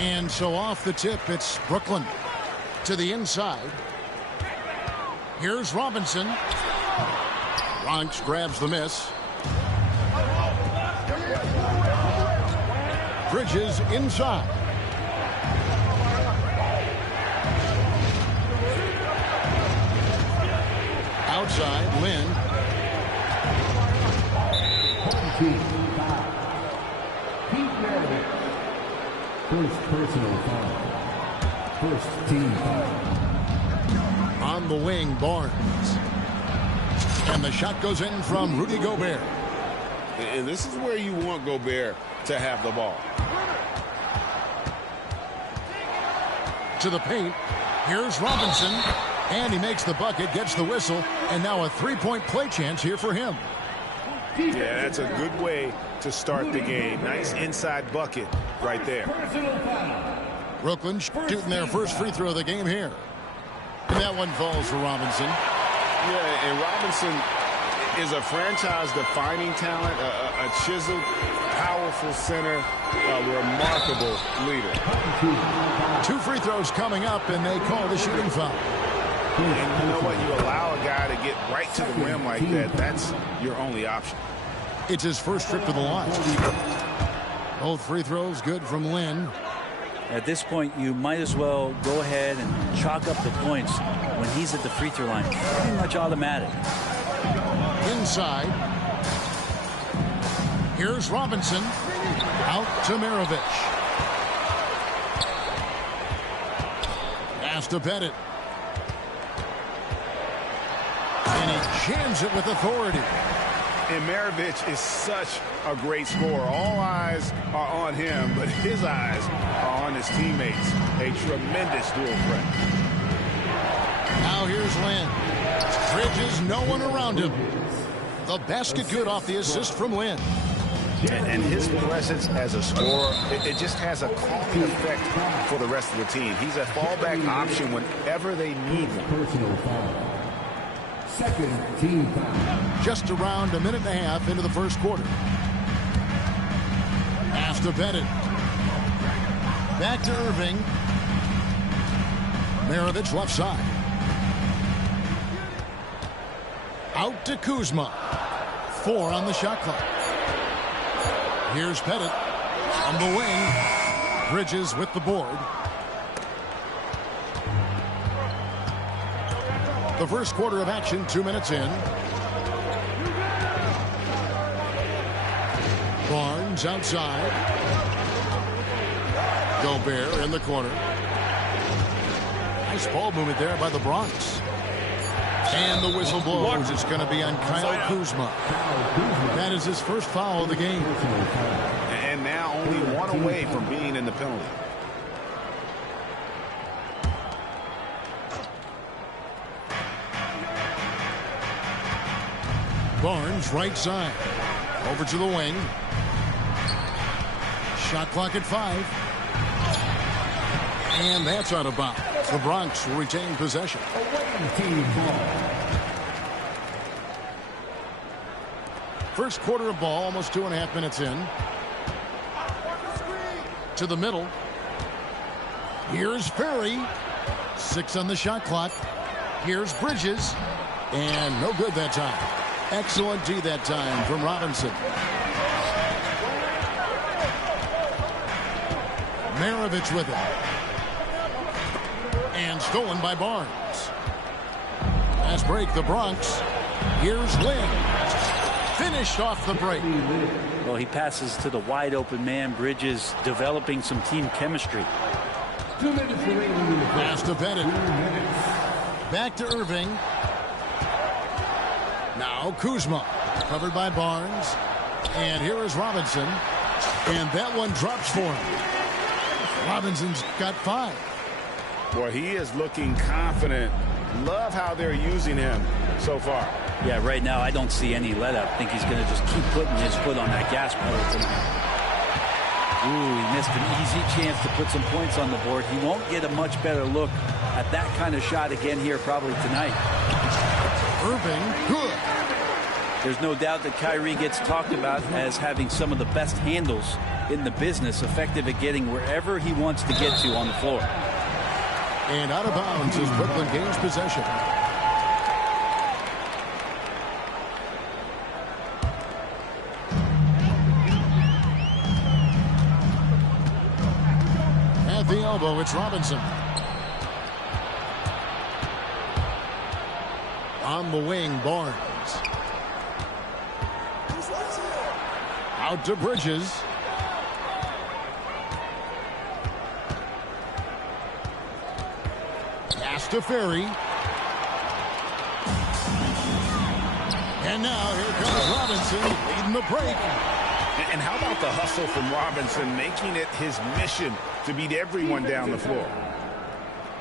And so off the tip, it's Brooklyn to the inside. Here's Robinson. Bronx grabs the miss. Bridges inside. Outside, Lynn. First personal foul. First team foul. On the wing, Barnes. And the shot goes in from Rudy Gobert. And this is where you want Gobert to have the ball. To the paint. Here's Robinson. And he makes the bucket, gets the whistle, and now a three-point play chance here for him. Yeah, that's a good way to start the game. Nice inside bucket right there. Brooklyn shooting their first free throw of the game here. And that one falls for Robinson. Yeah, and Robinson is a franchise-defining talent, a chiseled, powerful center, a remarkable leader. 2 free throws coming up, and they call the shooting foul. And you know what? You allow a guy to get right to the rim like that. That's your only option. It's his first trip to the line. Both free throws good from Lynn. At this point, you might as well go ahead and chalk up the points when he's at the free throw line. Pretty much automatic. Inside. Here's Robinson. Out to Maravich. Pass to Pettit. And he jams it with authority. And Maravich is such a great scorer. All eyes are on him, but his eyes are on his teammates. A tremendous dual threat. Now here's Lynn. Bridges, no one around him. The basket good off the assist from Lynn. And his presence as a scorer, it just has a calming effect for the rest of the team. He's a fallback option whenever they need one. Personal foul. Second team foul. Just around a minute and a half into the first quarter. Pass to Pettit. Back to Irving. Maravich left side. Out to Kuzma. 4 on the shot clock. Here's Pettit on the wing. Bridges with the board. The first quarter of action, 2 minutes in. Barnes outside. Gobert in the corner. Nice ball movement there by the Bronx. And the whistle blows. It's going to be on Kyle Kuzma. That is his first foul of the game. And now only one away from being in the penalty. Barnes right side. Over to the wing. Shot clock at 5. And that's out of bounds. The Bronx will retain possession. First quarter of ball, almost 2.5 minutes in. To the middle. Here's Ferry. 6 on the shot clock. Here's Bridges. And no good that time. Excellent D that time from Robinson. Maravich with it. And stolen by Barnes. Last break, the Bronx. Here's Lynn. Finished off the break. Well, he passes to the wide open man. Bridges developing some team chemistry. 2 minutes remaining in the Pass to Pettit. Back to Irving. Now Kuzma. Covered by Barnes. And here is Robinson. And that one drops for him. Robinson's got 5. Boy, he is looking confident. Love how they're using him so far. Yeah, right now I don't see any let up. I think he's going to just keep putting his foot on that gas pedal tonight. Ooh, he missed an easy chance to put some points on the board. He won't get a much better look at that kind of shot again here probably tonight. Irving, good. There's no doubt that Kyrie gets talked about as having some of the best handles in the business, effective at getting wherever he wants to get to on the floor. And out of bounds as Brooklyn gains possession. At the elbow, it's Robinson. On the wing, Barnes. Out to Bridges. Pass to Ferry. And now here comes Robinson leading the break. And how about the hustle from Robinson, making it his mission to beat everyone down the floor?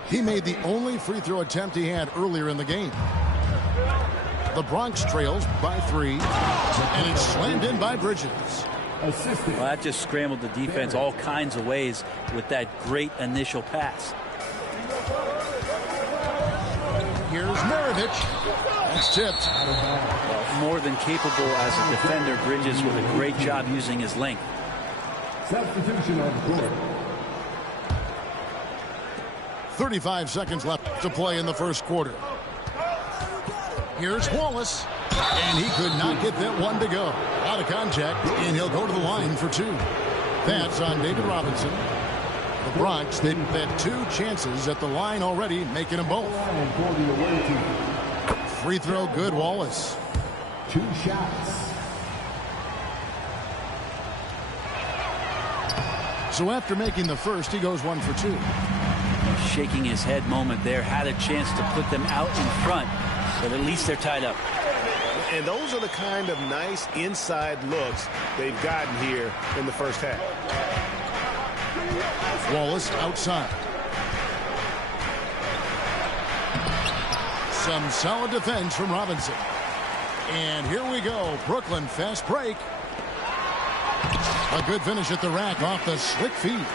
He made the only free throw attempt he had earlier in the game. The Bronx trails by 3, and it's slammed in by Bridges. Well, that just scrambled the defense all kinds of ways with that great initial pass. Here's Maravich. That's tipped. Well, more than capable as a defender, Bridges with a great job using his length. Substitution on the court. 35 seconds left to play in the first quarter. Here's Wallace, and he could not get that one to go. Out of contact, and he'll go to the line for 2. That's on David Robinson. The Bronx, they've had 2 chances at the line already, making them both. Free throw good, Wallace. 2 shots. So after making the first, he goes 1 for 2. Shaking his head moment there, had a chance to put them out in front, but at least they're tied up. And those are the kind of nice inside looks they've gotten here in the first half. Wallace outside. Some solid defense from Robinson. And here we go. Brooklyn fast break. A good finish at the rack off the slick feet.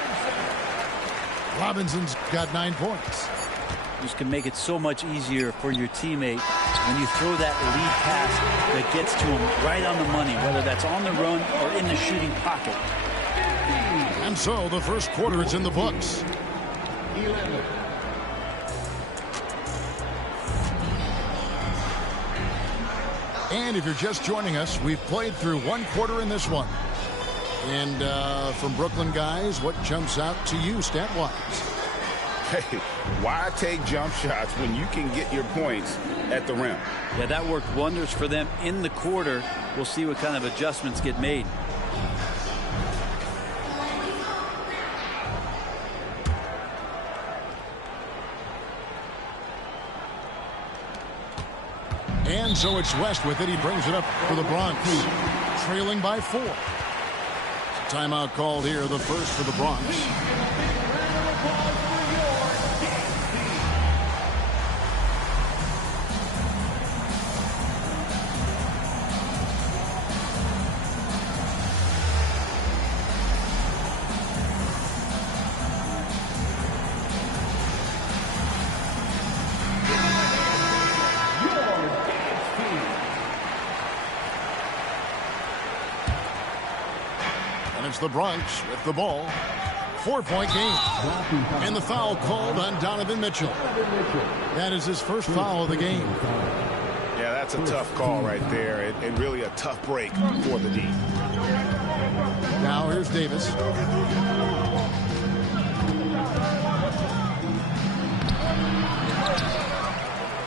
Robinson's got 9 points. This can make it so much easier for your teammate when you throw that lead pass that gets to him right on the money, whether that's on the run or in the shooting pocket. And so the first quarter is in the books. 11. And if you're just joining us, we've played through 1 quarter in this one. And from Brooklyn guys, what jumps out to you stat-wise? Hey, why take jump shots when you can get your points at the rim? Yeah, that worked wonders for them in the quarter. We'll see what kind of adjustments get made. And so it's West with it. He brings it up for the Bronx, trailing by 4. Timeout called here, the first for the Bronx. It's the Bronx with the ball. 4-point game. And the foul called on Donovan Mitchell. That is his first foul of the game. Yeah, that's a tough call right there, and really a tough break for the D. Now here's Davis.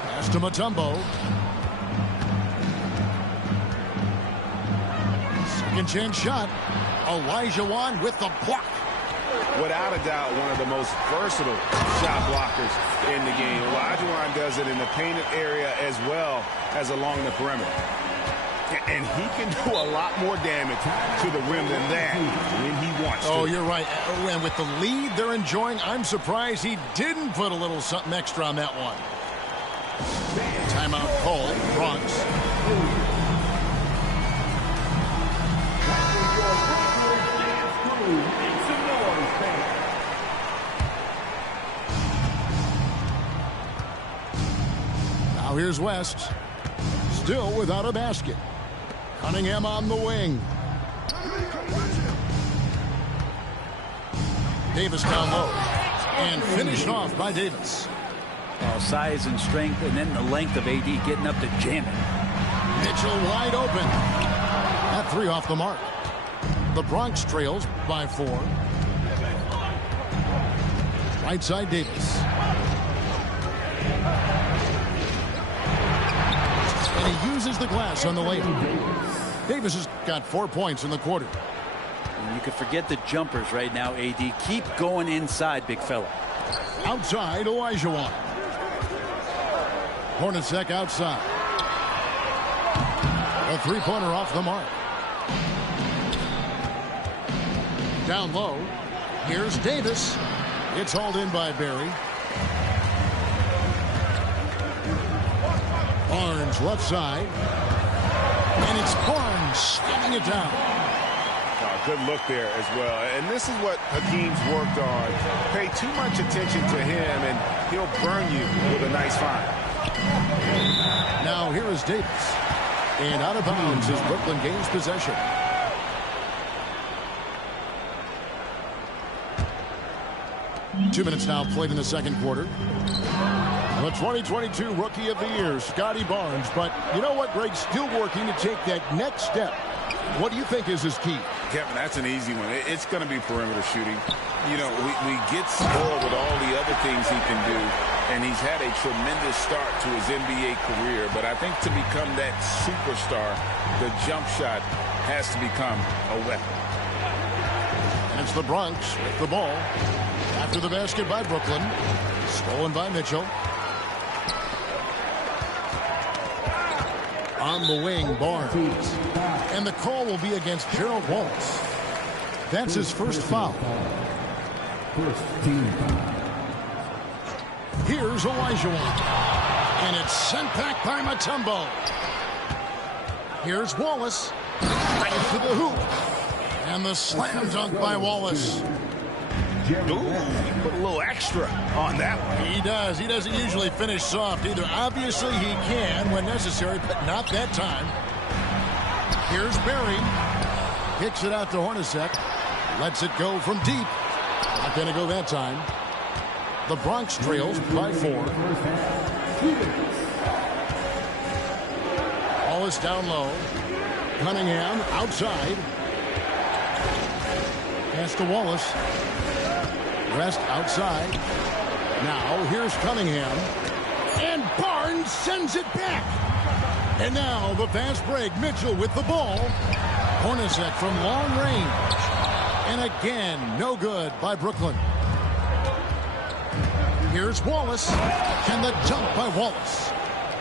Pass to Mutombo. Second chance shot. Olajuwon with the block. Without a doubt, one of the most versatile shot blockers in the game. Olajuwon does it in the painted area as well as along the perimeter. And he can do a lot more damage to the rim than that when he wants to. Oh, you're right. And with the lead they're enjoying, I'm surprised he didn't put a little something extra on that one. Timeout called, Bronx. Now here's West. Still without a basket. Cunningham on the wing. Davis down low. And finished off by Davis. Size and strength, and then the length of AD getting up to jam it. Mitchell wide open. That three off the mark. The Bronx trails by 4. Right side Davis. And he uses the glass on the layup. Davis has got 4 points in the quarter. And you can forget the jumpers right now, AD. Keep going inside, big fella. Outside, Olajuwon. Hornacek outside. A three-pointer off the mark. Down low. Here's Davis. It's hauled in by Barry. Barnes left side. And it's Barnes slamming it down. Good look there as well. And this is what Hakeem's worked on. Pay too much attention to him, and he'll burn you with a nice find. Now here is Davis. And out of bounds as Brooklyn gains possession. Two minutes now played in the second quarter. The 2022 Rookie of the Year, Scotty Barnes. But you know what, Greg? Still working to take that next step. What do you think is his key? Kevin, that's an easy one. It's going to be perimeter shooting. You know, we get spoiled with all the other things he can do, and he's had a tremendous start to his NBA career. But I think to become that superstar, the jump shot has to become a weapon. And it's the Bronx with the ball. After the basket by Brooklyn. Stolen by Mitchell. On the wing, Barnes. And the call will be against Gerald Wallace. That's his first foul. First team foul. Here's Olajuwon. And it's sent back by Mutombo. Here's Wallace. Right to the hoop. And the slam dunk by Wallace. Ooh, he put a little extra on that one. He does. He doesn't usually finish soft either. Obviously, he can when necessary, but not that time. Here's Barry. Kicks it out to Hornacek. Lets it go from deep. Not going to go that time. The Bronx trails by 4. Wallace down low. Cunningham outside. Pass to Wallace. Rest outside. Now here's Cunningham. And Barnes sends it back. And now the fast break. Mitchell with the ball. Hornacek from long range. And again, no good by Brooklyn. Here's Wallace. And the dunk by Wallace.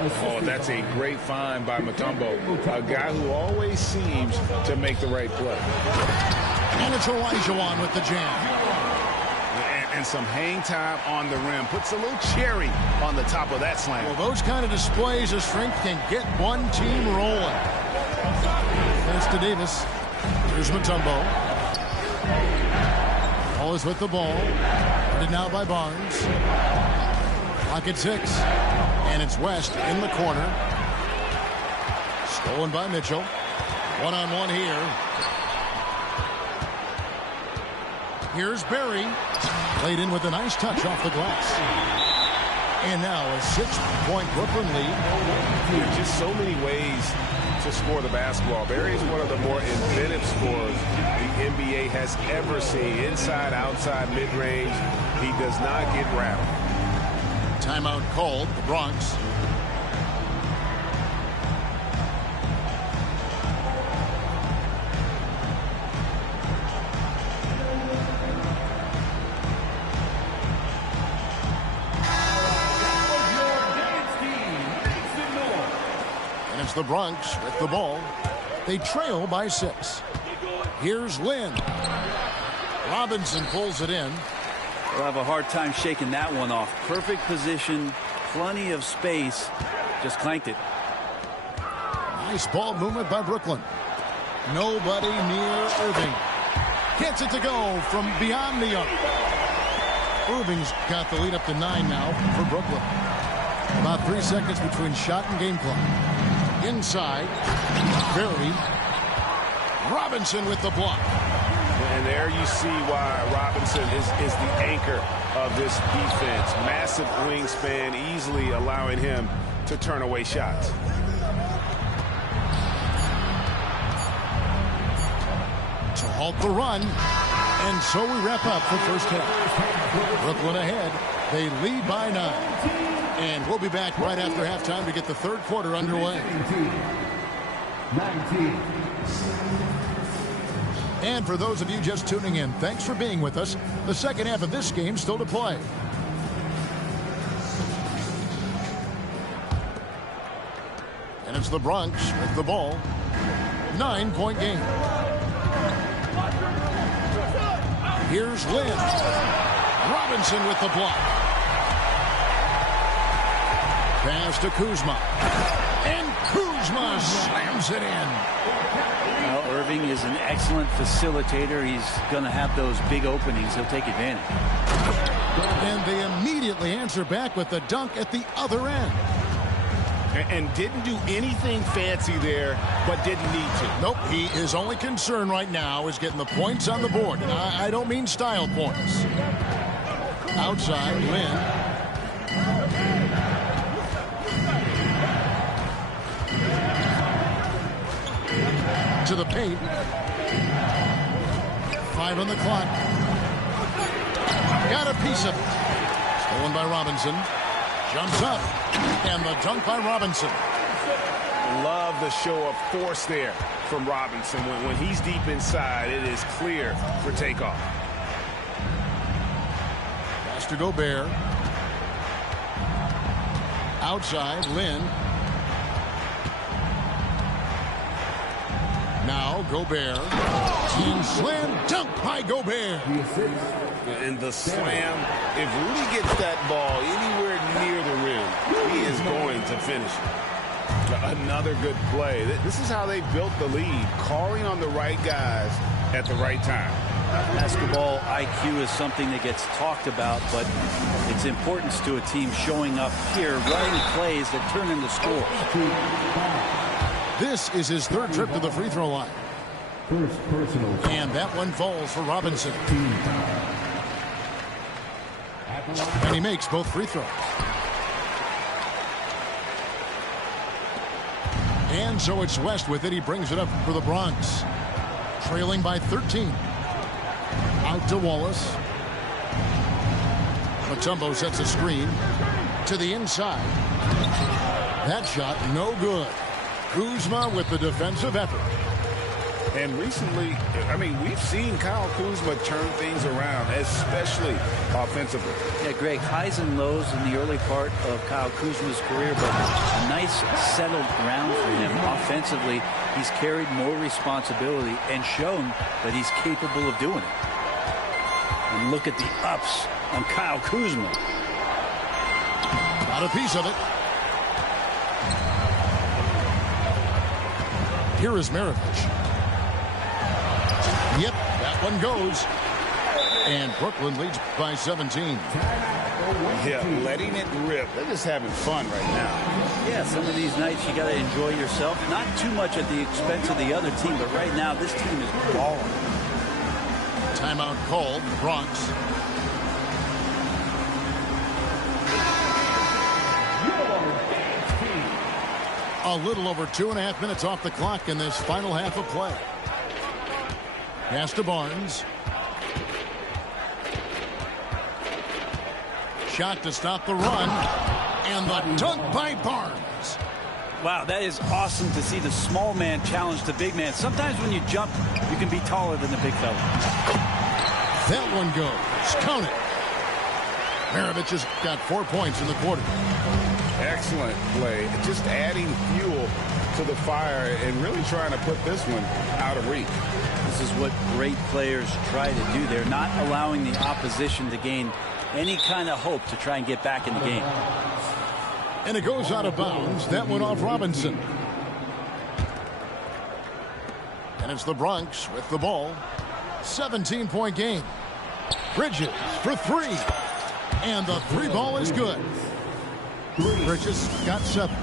Oh, that's a great find by Mutombo. A guy who always seems to make the right play. And it's Olajuwon with the jam. And some hang time on the rim. Puts a little cherry on the top of that slam. Well, those kind of displays of strength can get one team rolling. Pass to Davis. Here's Mutombo. Always with the ball. And now by Barnes. Clock at 6. And it's West in the corner. Stolen by Mitchell. One-on-one here. Here's Barry. Played in with a nice touch off the glass. And now a 6-point Brooklyn lead. There are just so many ways to score the basketball. Barry is one of the more inventive scorers the NBA has ever seen. Inside, outside, mid-range. He does not get rattled. Timeout called, the Bronx. The Bronx with the ball. They trail by 6. Here's Lynn. Robinson pulls it in. They'll have a hard time shaking that one off. Perfect position, plenty of space. Just clanked it. Nice ball movement by Brooklyn. Nobody near Irving. Gets it to go from beyond the arc. Irving's got the lead up to 9 now for Brooklyn. About 3 seconds between shot and game clock. Inside, Barry. Robinson with the block. And there you see why Robinson is the anchor of this defense. Massive wingspan, easily allowing him to turn away shots. To halt the run. And so we wrap up the first half. Brooklyn ahead. They lead by 9. And we'll be back right after halftime to get the third quarter underway. 19. And for those of you just tuning in, thanks for being with us. The second half of this game still to play. And it's the Bronx with the ball. 9-point game. Here's Lynn. Robinson with the block. Pass to Kuzma. And Kuzma slams it in. Well, Irving is an excellent facilitator. He's going to have those big openings. He'll take advantage. And they immediately answer back with the dunk at the other end. And didn't do anything fancy there, but didn't need to. Nope, his only concern right now is getting the points on the board. And I don't mean style points. Outside, Lynn. To the paint. 5 on the clock. Got a piece of it. Stolen by Robinson. Jumps up. And the dunk by Robinson. Love the show of force there from Robinson. When he's deep inside, it is clear for takeoff. Pass to Gobert. Outside, Lynn. Now Gobert. And slam dunk by Gobert. And the slam, if Rudy gets that ball anywhere near the rim, he is going to finish it. Another good play. This is how they built the lead, calling on the right guys at the right time. Basketball IQ is something that gets talked about, but its importance to a team showing up here, running plays that turn into scores. This is his third trip to the free throw line. First personal. And that one falls for Robinson. And he makes both free throws. And so it's West with it. He brings it up for the Bronx. Trailing by 13. Out to Wallace. Mutombo sets a screen. To the inside. That shot no good. Kuzma with the defensive effort. And recently, I mean, we've seen Kyle Kuzma turn things around, especially offensively. Yeah, Greg, highs and lows in the early part of Kyle Kuzma's career, but a nice settled ground for him. Offensively, he's carried more responsibility and shown that he's capable of doing it. And look at the ups on Kyle Kuzma. Got a piece of it. Here is Maravich. Yep, that one goes. And Brooklyn leads by 17. Yeah, letting it rip. They're just having fun right now. Yeah, some of these nights you got to enjoy yourself. Not too much at the expense of the other team, but right now this team is balling. Timeout called, the Bronx. A little over 2.5 minutes off the clock in this final half of play. Pass to Barnes. Shot to stop the run. And the dunk by Barnes. Wow, that is awesome to see the small man challenge the big man. Sometimes when you jump, you can be taller than the big fella. That one goes. Count it. Maravich has got 4 points in the quarter. Excellent play. Just adding fuel to the fire and really trying to put this one out of reach. This is what great players try to do. They're not allowing the opposition to gain any kind of hope to try and get back in the game. And it goes out of bounds. That one off Robinson. And it's the Bronx with the ball. 17-point game. Bridges for 3. And the 3 ball is good. Bridges got 7.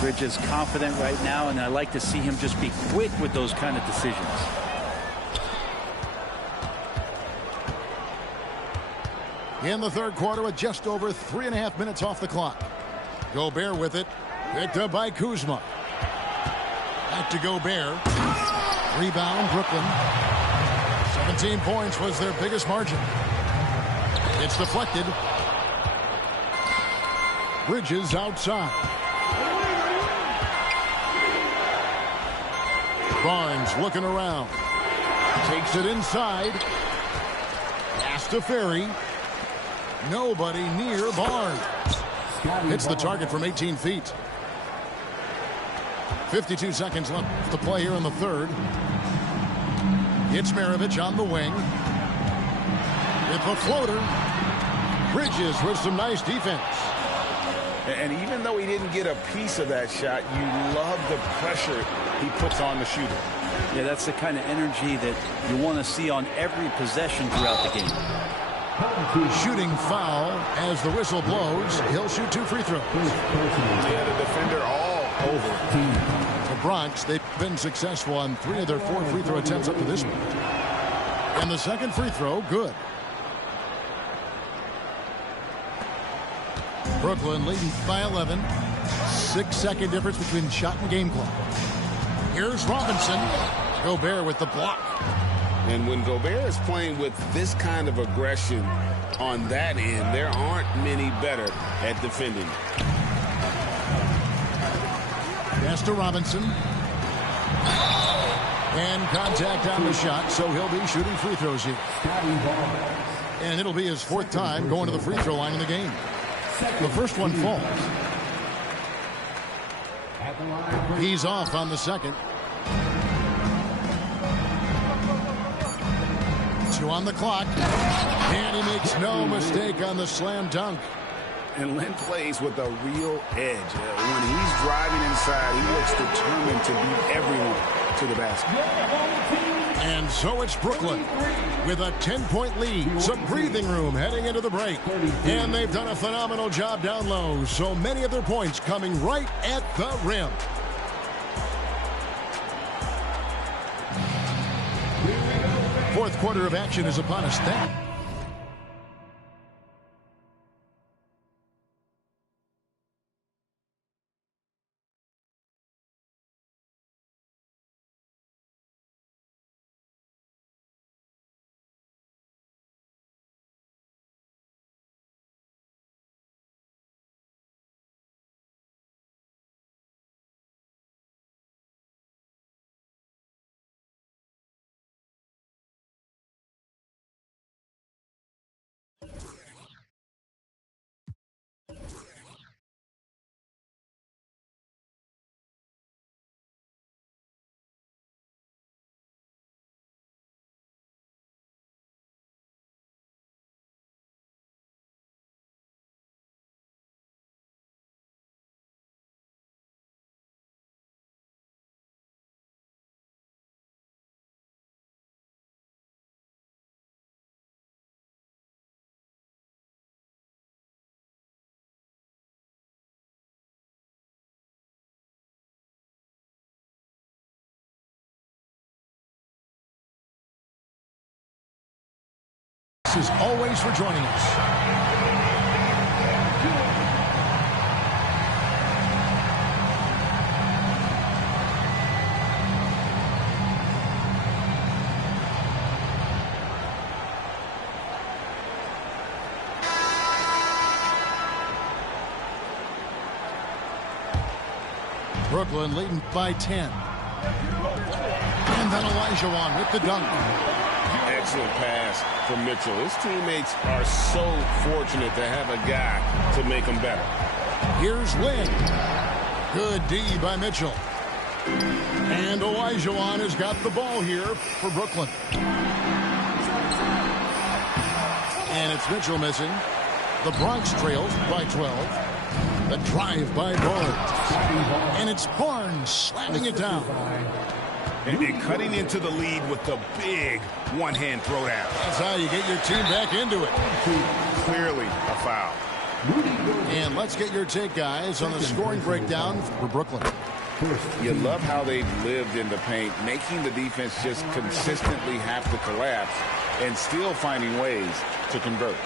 Bridges confident right now, and I like to see him just be quick with those kind of decisions. in the third quarter with just over 3.5 minutes off the clock. Gobert with it. Picked up by Kuzma. Back to Gobert. Rebound, Brooklyn. 17 points was their biggest margin. It's deflected. Bridges outside. Barnes looking around. Takes it inside. Pass to Ferry. Nobody near Barnes. Hits the target from 18 feet. 52 seconds left to play here in the third. It's Maravich on the wing. With the floater. Bridges with some nice defense. And even though he didn't get a piece of that shot, you love the pressure he puts on the shooter. Yeah, that's the kind of energy that you want to see on every possession throughout the game. Shooting foul as the whistle blows. He'll shoot 2 free throws. Yeah, the defender all over. The Bronx, they've been successful on 3 of their 4 free throw attempts up to this point. And the second free throw, good. Brooklyn leading by 11. 6-second difference between shot and game clock. Here's Robinson. Gobert with the block. And when Gobert is playing with this kind of aggression on that end, there aren't many better at defending. Pass to Robinson. And contact on the shot, so he'll be shooting free throws here. And it'll be his 4th time going to the free throw line in the game. The first one falls. He's off on the second. 2 on the clock. And he makes no mistake on the slam dunk. And Len plays with a real edge. When he's driving inside, he looks determined to beat everyone to the basket. And so it's Brooklyn with a 10-point lead. Some breathing room heading into the break. And they've done a phenomenal job down low. So many of their points coming right at the rim. Fourth quarter of action is upon us now. As always for joining us. Brooklyn leading by 10. And then Olajuwon with the dunk. Excellent pass from Mitchell. His teammates are so fortunate to have a guy to make them better. Here's Lynn. Good D by Mitchell. And Olajuwon has got the ball here for Brooklyn. And it's Mitchell missing. The Bronx trails by 12. The drive by Barnes. And it's Barnes slamming it down. And cutting into the lead with the big one-hand throwdown. That's how you get your team back into it. Clearly a foul. And let's get your take, guys, on the scoring breakdown for Brooklyn. You love how they've lived in the paint, making the defense just consistently have to collapse and still finding ways to convert.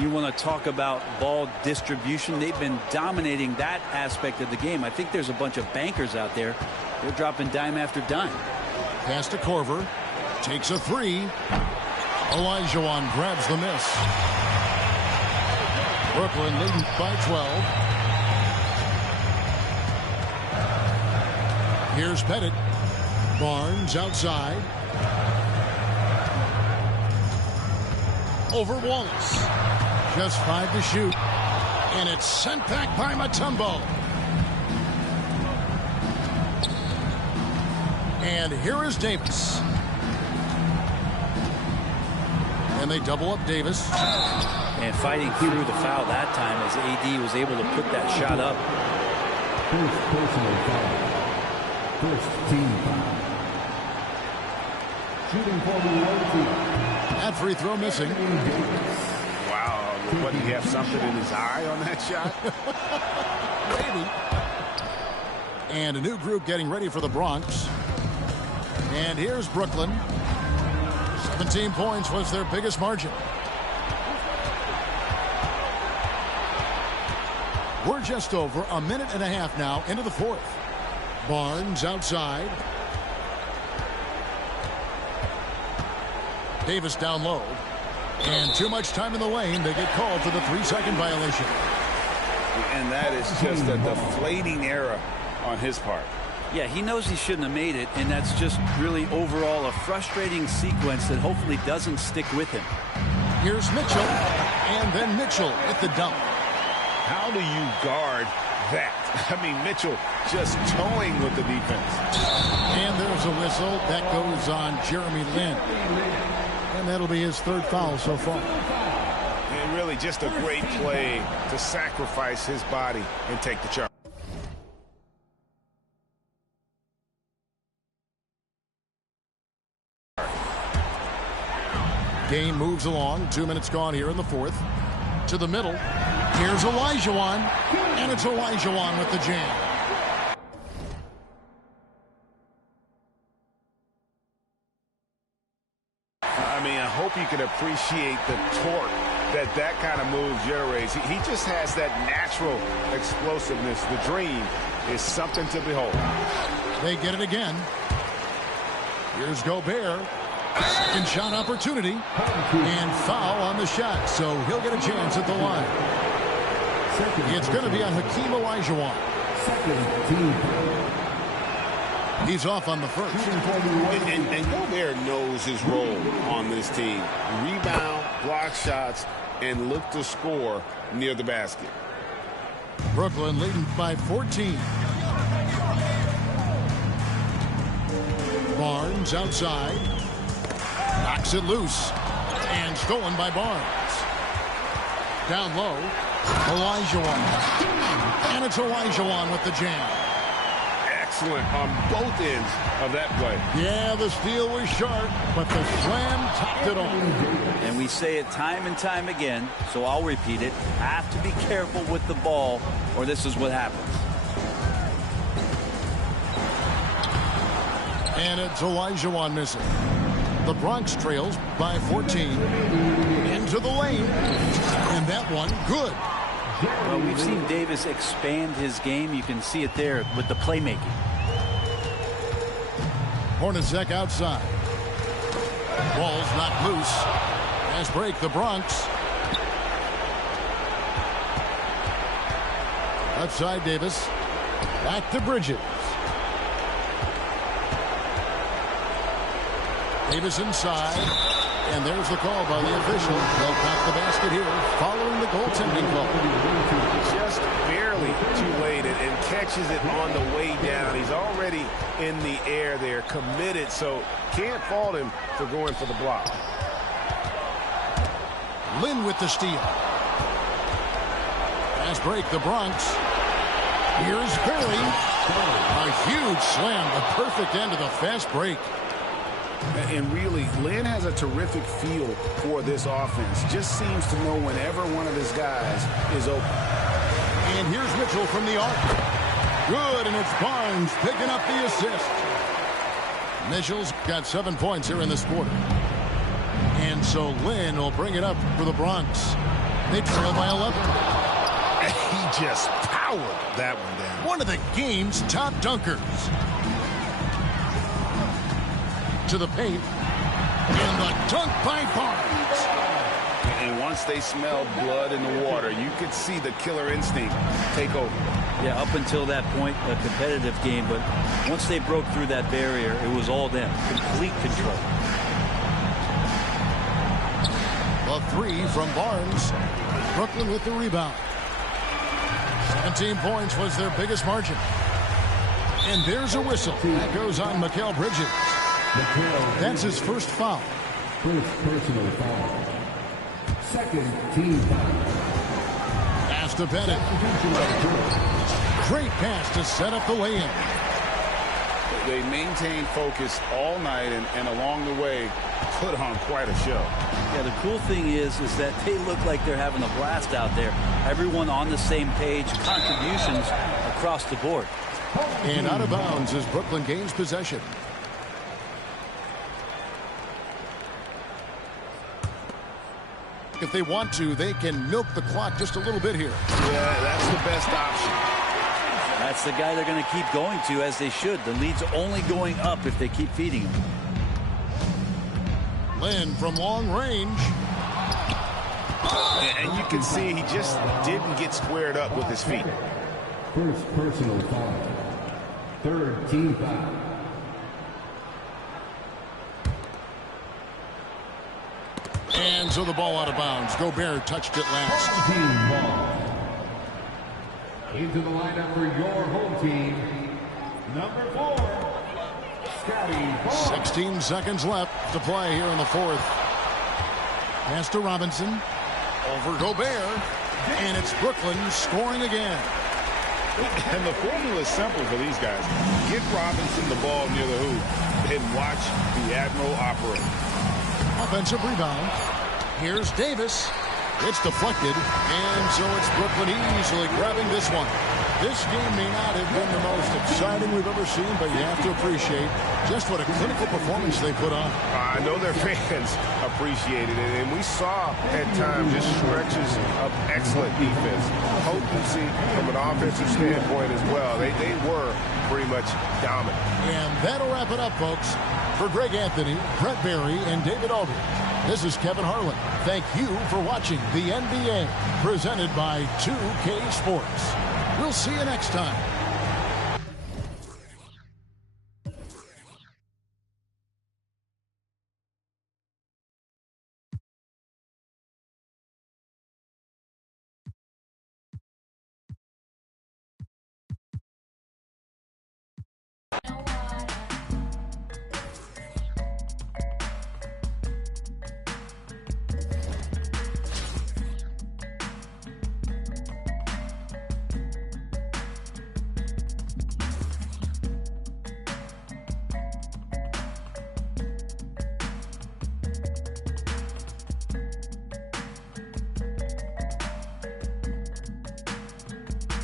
You want to talk about ball distribution. They've been dominating that aspect of the game. I think there's a bunch of bankers out there. They're dropping dime after dime. Pass to Korver. Takes a three. Olajuwon grabs the miss. Brooklyn leading by 12. Here's Pettit. Barnes outside. Over Wallace. Just 5 to shoot. And it's sent back by Mutombo. And here is Davis. And they double up Davis. And fighting through the foul that time as AD was able to put that shot up. First personal foul. First team foul. Shooting for the one team. That free throw missing. Wow. What, did he have something in his eye on that shot? Maybe. And a new group getting ready for the Bronx. And here's Brooklyn. 17 points was their biggest margin. We're just over a minute and a half now into the fourth. Barnes outside. Davis down low. And too much time in the lane. They get called for the 3-second violation. And that is just a deflating error on his part. Yeah, he knows he shouldn't have made it, and that's just really overall a frustrating sequence that hopefully doesn't stick with him. Here's Mitchell, and then Mitchell with the dunk. How do you guard that? I mean, Mitchell just toying with the defense. And there's a whistle that goes on Jeremy Lin. And that'll be his third foul so far. And really just a great play to sacrifice his body and take the charge. Game moves along. 2 minutes gone here in the fourth. To the middle. Here's Olajuwon. And it's Olajuwon with the jam. I mean, I hope you can appreciate the torque that kind of move generates. He just has that natural explosiveness. The dream is something to behold. They get it again. Here's Gobert. Second shot opportunity. And foul on the shot. So he'll get a chance at the line. It's going to be on Hakeem Olajuwon. He's off on the first. And Gobert knows his role on this team. Rebound, block shots, and look to score near the basket. Brooklyn leading by 14. Barnes outside. Knocks it loose. And stolen by Barnes. Down low. Olajuwon. And it's Olajuwon with the jam. Excellent on both ends of that play. Yeah, the steal was sharp, but the slam topped it off. And we say it time and time again, so I'll repeat it. Have to be careful with the ball, or this is what happens. And it's Olajuwon missing. The Bronx trails by 14. Into the lane. And that one, good. Well, we've seen Davis expand his game. You can see it there with the playmaking. Hornacek outside. Ball's not loose. Fast break, the Bronx. Outside Davis. Back to Bridges. Davis inside. And there's the call by the official. They'll pop the basket here following the goaltending call. Just barely too late and catches it on the way down. He's already in the air there, committed, so can't fault him for going for the block. Lin with the steal. Fast break, the Bronx. Here's Perry. A huge slam, the perfect end of the fast break. And really, Lin has a terrific feel for this offense. Just seems to know whenever one of his guys is open. And here's Mitchell from the arc. Good, and it's Barnes picking up the assist. Mitchell's got 7 points here in this quarter. And so Lin will bring it up for the Bronx. They trail by 11. He just powered that one down. One of the game's top dunkers. To the paint. And the dunk by Barnes. And once they smelled blood in the water, you could see the killer instinct take over. Yeah, up until that point, a competitive game, but once they broke through that barrier, it was all them. Complete control. A three from Barnes. Brooklyn with the rebound. 17 points was their biggest margin. And there's a whistle. That goes on Mikal Bridges. That's his first foul. First personal foul. Second team foul. Pass to Bennett. Great pass to set up the lay-in. They maintained focus all night and along the way put on quite a show. Yeah, the cool thing is that they look like they're having a blast out there. Everyone on the same page, contributions across the board. And out of bounds as Brooklyn gains possession. If they want to, they can milk the clock just a little bit here. Yeah, that's the best option. That's the guy they're going to keep going to, as they should. The lead's only going up if they keep feeding him. Lynn from long range. And you can see he just didn't get squared up with his feet. First personal foul. Third team foul. And so the ball out of bounds. Gobert touched it last. Team ball. Into the lineup for your home team, number 4, Scotty Barnes. 16 seconds left to play here in the fourth. Pass to Robinson. Over Gobert. And it's Brooklyn scoring again. And the formula is simple for these guys. Get Robinson the ball near the hoop and watch the Admiral operate. Offensive rebound. Here's Davis. It's deflected, and so it's Brooklyn easily grabbing this one. This game may not have been the most exciting we've ever seen, but you have to appreciate just what a clinical performance they put on. I know their fans appreciated it, and we saw at times just stretches of excellent defense, potency from an offensive standpoint as well. They were pretty much dominant. And that'll wrap it up, folks. For Greg Anthony, Brett Barry, and David Aldridge, this is Kevin Harlan. Thank you for watching the NBA, presented by 2K Sports. We'll see you next time.